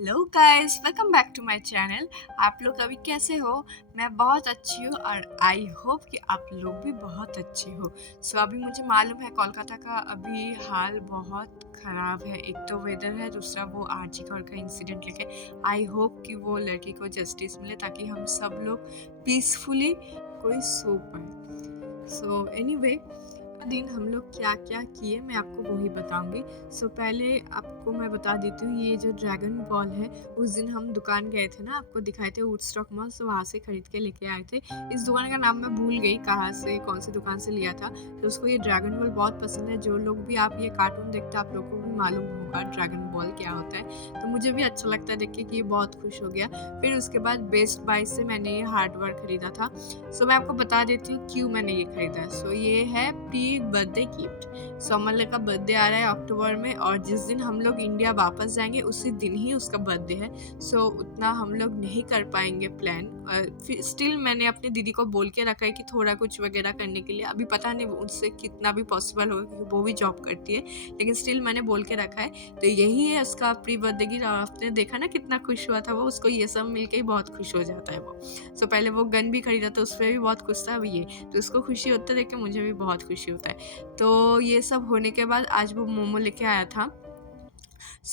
Hello guys, welcome back to my channel. आप लोग अभी कैसे हो? मैं बहुत अच्छी हूँ और आई होप कि आप लोग भी बहुत अच्छे हो। अभी मुझे मालूम है कोलकाता का अभी हाल बहुत ख़राब है। एक तो वेदर है, दूसरा वो आरजी कौर का इंसिडेंट लेके। आई होप कि वो लड़की को जस्टिस मिले ताकि हम सब लोग पीसफुली कोई सो पाए। एनीवे दिन हम लोग क्या क्या किए मैं आपको वही बताऊंगी। पहले आपको मैं बता देती हूँ, ये जो ड्रैगन बॉल है उस दिन हम दुकान गए थे ना, आपको दिखाए थे वुडस्टॉक मॉल, वहाँ से खरीद के लेके आए थे। इस दुकान का नाम मैं भूल गई कहाँ से, कौन सी दुकान से लिया था। तो उसको ये ड्रैगन बॉल बहुत पसंद है। जो लोग भी आप ये कार्टून देखते हैं आप लोग को भी मालूम होगा ड्रैगन बॉल क्या होता है। तो मुझे भी अच्छा लगता है देख के कि ये बहुत खुश हो गया। फिर उसके बाद बेस्ट बाय से मैंने ये हार्डवेयर खरीदा था। मैं आपको बता देती हूँ क्यों मैंने ये खरीदा है। ये है प्री बर्थडे गिफ्ट। अमरले का बर्थडे आ रहा है अक्टूबर में, और जिस दिन हम लोग इंडिया वापस जाएंगे उसी दिन ही उसका बर्थडे है। उतना हम लोग नहीं कर पाएंगे प्लान। फिर स्टिल मैंने अपनी दीदी को बोल के रखा है कि थोड़ा कुछ वगैरह करने के लिए। अभी पता नहीं उससे कितना भी पॉसिबल होगा क्योंकि वो भी जॉब करती है, लेकिन स्टिल मैंने बोल के रखा है। तो यही है उसका प्री बर्थडे गिफ्ट। आपने देखा ना कितना खुश हुआ था वो, उसको ये सब मिलके ही बहुत खुश हो जाता है वो। पहले वो गन भी खरीदा था, उस पर भी बहुत खुश था। अब ये तो उसको खुशी होता है देख के मुझे भी बहुत खुशी होता है। तो ये सब होने के बाद आज वो मोमो लेके आया था।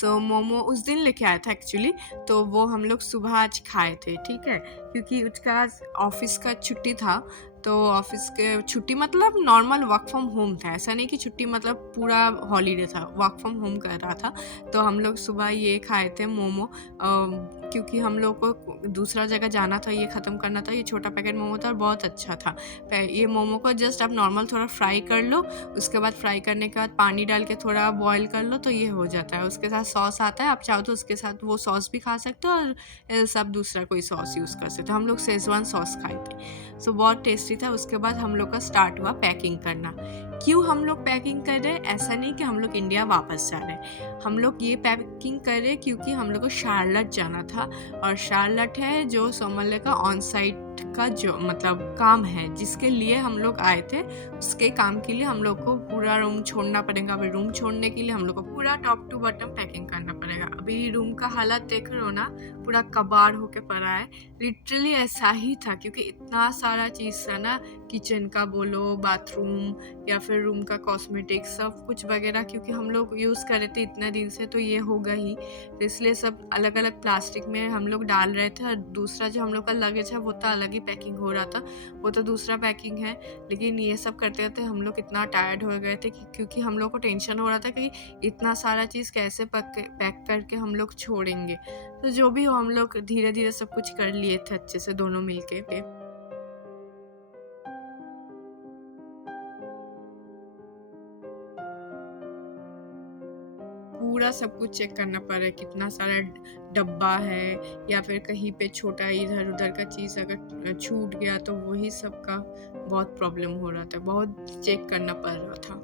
मोमो उस दिन लेके आया था एक्चुअली। तो वो हम लोग सुबह आज खाए थे, ठीक है, क्योंकि उसका ऑफिस का छुट्टी था। तो ऑफिस के छुट्टी मतलब नॉर्मल वर्क फ्रॉम होम था, ऐसा नहीं कि छुट्टी मतलब पूरा हॉलीडे था, वर्क फ्रॉम होम कर रहा था। तो हम लोग सुबह ये खाए थे मोमो, क्योंकि हम लोग को दूसरा जगह जाना था, ये ख़त्म करना था। ये छोटा पैकेट मोमो था और बहुत अच्छा था। ये मोमो को जस्ट आप नॉर्मल थोड़ा फ्राई कर लो, उसके बाद फ्राई करने के बाद पानी डाल के थोड़ा बॉईल कर लो तो ये हो जाता है। उसके साथ सॉस आता है, आप चाहो तो उसके साथ वो सॉस भी खा सकते हो और सब दूसरा कोई सॉस यूज़ कर सकते हो। हम लोग शेजवान सॉस खाए थे। बहुत टेस्टी था। उसके बाद हम लोग का स्टार्ट हुआ पैकिंग करना। क्यों हम लोग पैकिंग कर रहे हैं? ऐसा नहीं कि हम लोग इंडिया वापस जा रहे हैं। हम लोग ये पैकिंग कर रहे हैं क्योंकि हम लोग को शार्लट जाना था, और शार्लट है जो सोमले का ऑन साइट का जो मतलब काम है जिसके लिए हम लोग आए थे। उसके काम के लिए हम लोग को पूरा रूम छोड़ना पड़ेगा। अभी रूम छोड़ने के लिए हम लोग को पूरा टॉप टू बॉटम पैकिंग करना पड़ेगा। अभी रूम का हालत देख रहे हो ना, पूरा कबाड़ होके पड़ा है। लिटरली ऐसा ही था क्योंकि इतना सारा चीज़ था ना, किचन का बोलो, बाथरूम या फिर रूम का कॉस्मेटिक्स सब कुछ वगैरह, क्योंकि हम लोग यूज़ कर रहे थे इतने दिन से तो ये होगा ही। तो इसलिए सब अलग अलग प्लास्टिक में हम लोग डाल रहे थे, और दूसरा जो हम लोग का लगेज है वो तो अलग ही पैकिंग हो रहा था, वो तो दूसरा पैकिंग है। लेकिन ये सब करते करते हम लोग इतना टायर्ड हो गए थे क्योंकि हम लोग को टेंशन हो रहा था कि इतना सारा चीज़ कैसे पैक करके हम लोग छोड़ेंगे। तो जो भी हो हम लोग धीरे धीरे सब कुछ कर लिए थे अच्छे से दोनों मिलके। पूरा सब कुछ चेक करना पड़ रहा है, कितना सारा डब्बा है या फिर कहीं पे छोटा इधर उधर का चीज़ अगर छूट गया तो वही सब का बहुत प्रॉब्लम हो रहा था, बहुत चेक करना पड़ रहा था।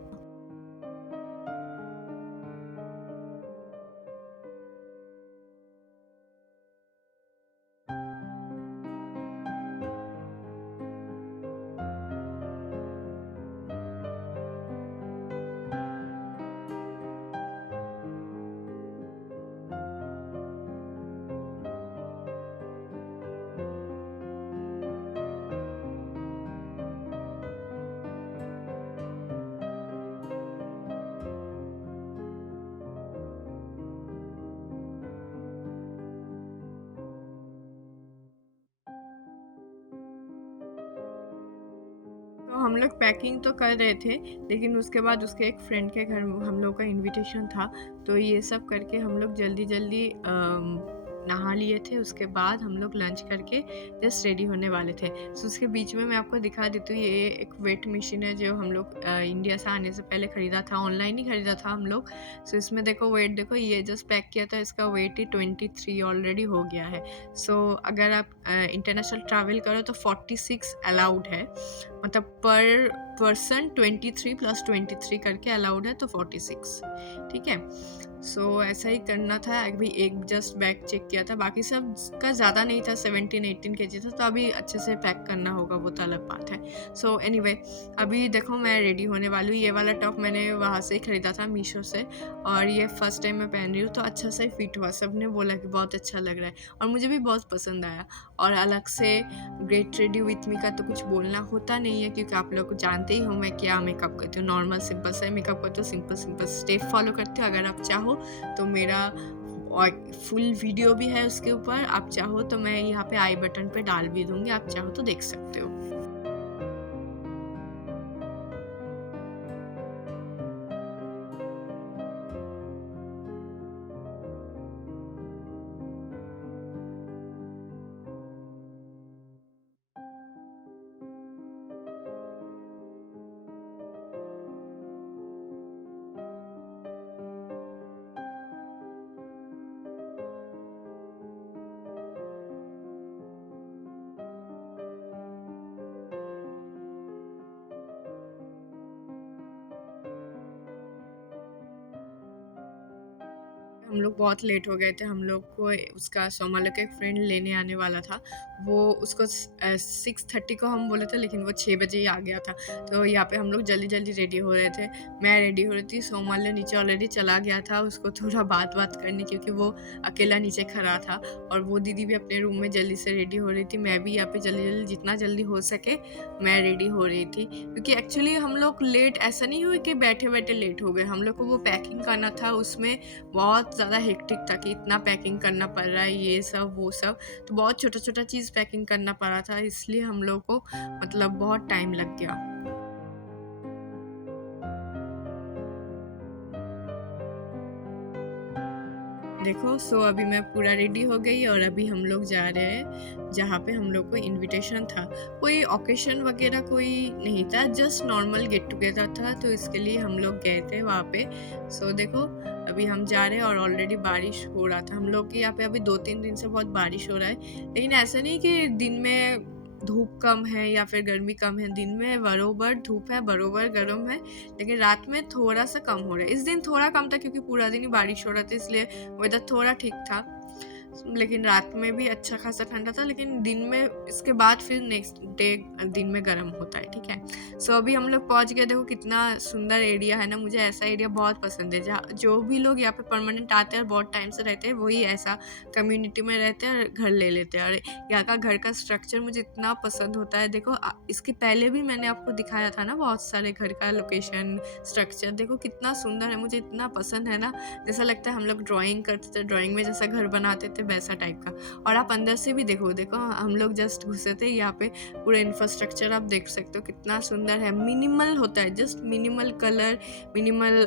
तो हम लोग पैकिंग तो कर रहे थे, लेकिन उसके बाद उसके एक फ्रेंड के घर हम लोग का इनविटेशन था। तो ये सब करके हम लोग जल्दी जल्दी नहा लिए थे। उसके बाद हम लोग लंच करके जस्ट रेडी होने वाले थे। उसके बीच में मैं आपको दिखा देती हूँ, ये एक वेट मशीन है जो हम लोग इंडिया से आने से पहले ख़रीदा था, ऑनलाइन ही ख़रीदा था हम लोग। इसमें देखो वेट देखो, ये जस्ट पैक किया था, इसका वेट ही 23 ऑलरेडी हो गया है। अगर आप इंटरनेशनल ट्रैवल करो तो 46 अलाउड है, मतलब पर पर्सन 23 + 23 करके अलाउड है, तो 46, ठीक है। सो ऐसा ही करना था। अभी एक जस्ट बैग चेक किया था, बाकी सब का ज़्यादा नहीं था, 17-18 केजी था, तो अभी अच्छे से पैक करना होगा, वो तो अलग बात है। सो एनीवे अभी देखो मैं रेडी होने वाली हूँ। ये वाला टॉप मैंने वहाँ से ही खरीदा था मीशो से, और ये फर्स्ट टाइम मैं पहन रही हूँ, तो अच्छा सा ही फिट हुआ। सबने बोला कि बहुत अच्छा लग रहा है और मुझे भी बहुत पसंद आया। और अलग से गेट रेडी विथ मी का तो कुछ बोलना होता नहीं है, क्योंकि आप लोग जानते ही हो मैं क्या मेकअप करती हूँ। नॉर्मल सिंपल सा मेकअप करती हूँ, सिंपल सिंपल स्टेप फॉलो करती हूँ। अगर आप चाहो तो मेरा और फुल वीडियो भी है उसके ऊपर, आप चाहो तो मैं यहाँ पे आई बटन पे डाल भी दूँगी, आप चाहो तो देख सकते हो। हम लोग बहुत लेट हो गए थे। हम लोग को उसका सोमालो का एक फ्रेंड लेने आने वाला था। वो उसको 6:30 को हम बोले थे, लेकिन वो 6 बजे ही आ गया था। तो यहाँ पे हम लोग जल्दी-जल्दी रेडी हो रहे थे। मैं रेडी हो रही थी, सोमालो नीचे ऑलरेडी चला गया था उसको थोड़ा बात-वात करने, क्योंकि वो अकेला नीचे खड़ा था। और वो दीदी भी अपने रूम में जल्दी से रेडी हो रही थी। मैं भी यहाँ पे जल्दी-जल्दी जितना जल्दी हो सके मैं रेडी हो रही थी। क्योंकि एक्चुअली हम लोग लेट ऐसा नहीं हुआ कि बैठे-बैठे लेट हो गए। हम लोग को वो पैकिंग करना था, उसमें बहुत ज़्यादा हेक्टिक था कि इतना पैकिंग करना पड़ रहा है, ये सब वो सब, तो बहुत छोटा-छोटा चीज़ पैकिंग करना पड़ा था, इसलिए हम लोग को मतलब बहुत टाइम लग गया। देखो अभी मैं पूरा रेडी हो गई और अभी हम लोग जा रहे हैं जहाँ पे हम लोग को इनविटेशन था। कोई ऑकेशन वगैरह कोई नहीं था, जस्ट नॉर्मल गेट टुगेदर था, तो इसके लिए हम लोग गए थे वहाँ पे। देखो अभी हम जा रहे हैं और ऑलरेडी बारिश हो रहा था। हम लोग के यहाँ पे अभी 2-3 दिन से बहुत बारिश हो रहा है, लेकिन ऐसा नहीं कि दिन में धूप कम है या फिर गर्मी कम है। दिन में बरोबर धूप है, बरोबर गर्म है, लेकिन रात में थोड़ा-सा कम हो रहा है। इस दिन थोड़ा कम था क्योंकि पूरा दिन ही बारिश हो रहा था, इसलिए वेदर थोड़ा ठीक था। लेकिन रात में भी अच्छा खासा ठंडा था, लेकिन दिन में इसके बाद फिर नेक्स्ट डे दिन में गर्म होता है, ठीक है। अभी हम लोग पहुँच गए। देखो कितना सुंदर एरिया है ना, मुझे ऐसा एरिया बहुत पसंद है। जहाँ जो भी लोग यहाँ पे परमानेंट आते हैं और बहुत टाइम से रहते हैं, वही ऐसा कम्युनिटी में रहते हैं और घर ले लेते हैं। और यहाँ का घर का स्ट्रक्चर मुझे इतना पसंद होता है। देखो इसके पहले भी मैंने आपको दिखाया था ना बहुत सारे घर का लोकेशन स्ट्रक्चर, देखो कितना सुंदर है, मुझे इतना पसंद है ना। जैसा लगता है हम लोग ड्राइंग करते थे, ड्राइंग में जैसा घर बनाते थे वैसा टाइप का। और आप अंदर से भी देखो हम लोग जस्ट घुसे थे, यहाँ पे पूरा इंफ्रास्ट्रक्चर आप देख सकते हो कितना सुंदर है। मिनिमल होता है, just minimal colour, minimal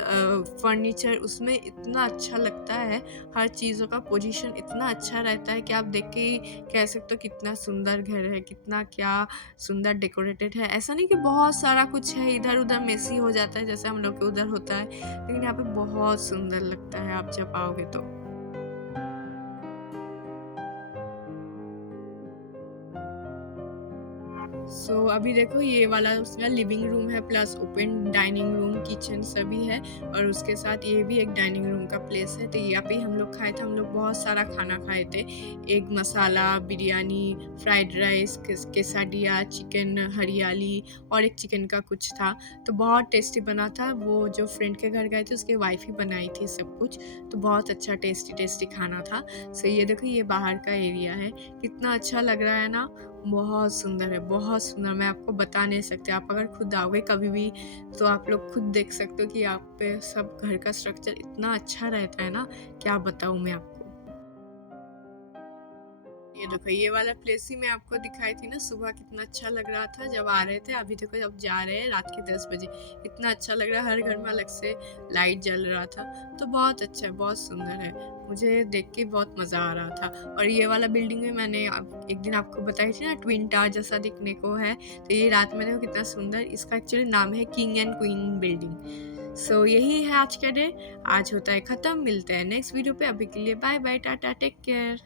furniture, उसमें इतना अच्छा लगता है। हर चीज़ों का पोजीशन इतना अच्छा रहता है कि आप देख के ही कह सकते हो कितना सुंदर घर है, कितना क्या सुंदर डेकोरेटेड है। ऐसा नहीं कि बहुत सारा कुछ है, इधर उधर मेसी हो जाता है जैसे हम लोग के उधर होता है, लेकिन यहाँ पे बहुत सुंदर लगता है आप जब आओगे तो। अभी देखो ये वाला उसका लिविंग रूम है, plus open dining room, kitchen सभी है, और उसके साथ ये भी एक डाइनिंग रूम का प्लेस है। तो यहाँ पे हम लोग खाए थे, हम लोग बहुत सारा खाना खाए थे। एग मसाला, बिरयानी, फ्राइड राइस, केसाडिया, चिकन हरियाली और एक चिकन का कुछ था, तो बहुत टेस्टी बना था। वो जो फ्रेंड के घर गए थे उसके वाइफ ही बनाई थी सब कुछ, तो बहुत अच्छा टेस्टी खाना था। ये देखो ये बाहर का एरिया है, कितना अच्छा लग रहा है ना, बहुत सुंदर है, बहुत सुंदर। मैं आपको बता नहीं सकती, आप अगर खुद आओगे कभी भी तो आप लोग खुद देख सकते हो कि आप पे सब घर का स्ट्रक्चर इतना अच्छा रहता है ना, क्या बताऊँ मैं आपको। ये देखो ये वाला प्लेस ही मैं आपको दिखाई थी ना, सुबह कितना अच्छा लग रहा था जब आ रहे थे। अभी देखो जब जा रहे हैं रात के 10 बजे, इतना अच्छा लग रहा है, हर घर में अलग से लाइट जल रहा था, तो बहुत अच्छा है, बहुत सुंदर है। मुझे देख के बहुत मज़ा आ रहा था। और ये वाला बिल्डिंग में मैंने एक दिन आपको बताई थी ना, ट्विन टावर जैसा दिखने को है, तो ये रात में देखो कितना सुंदर, इसका एक्चुअली नाम है किंग एंड क्वीन बिल्डिंग। यही है आज का डे, आज होता है ख़त्म। मिलते हैं नेक्स्ट वीडियो पे, अभी के लिए bye bye, tata, take care.